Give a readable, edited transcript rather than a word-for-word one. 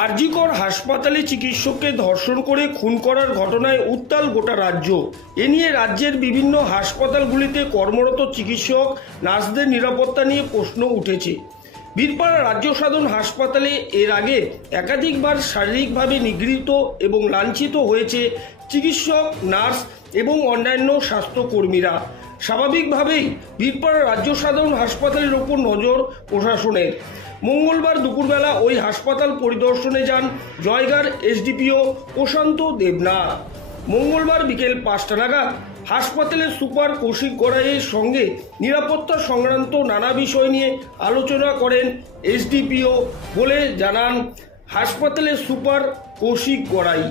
আরজিকর হাসপাতালে চিকিৎসককে ধর্ষণ করে খুন করার ঘটনায় উত্তাল গোটা রাজ্য। এ নিয়ে রাজ্যের বিভিন্ন হাসপাতালগুলিতে কর্মরত চিকিৎসক নার্সদের নিরাপত্তা নিয়ে প্রশ্ন উঠেছে। বীরপাড়া রাজ্য সাধারণ হাসপাতালে এর আগে একাধিকবার শারীরিকভাবে নিগৃহীত এবং লাঞ্ছিত হয়েছে চিকিৎসক, নার্স এবং অন্যান্য স্বাস্থ্যকর্মীরা। স্বাভাবিকভাবেই বীরপাড়া রাজ্য সাধারণ হাসপাতালের ওপর নজর প্রশাসনের। মঙ্গলবার দুপুরবেলা ওই হাসপাতাল পরিদর্শনে যান জয়গার এসডিপিও প্রশান্ত দেবনাথ। মঙ্গলবার বিকেল 5টা নাগাদ হাসপাতালের সুপার কৌশিক গড়াইয়ের সঙ্গে নিরাপত্তা সংক্রান্ত নানা বিষয় নিয়ে আলোচনা করেন এসডিপিও বলে জানান হাসপাতালের সুপার কৌশিক গড়াই।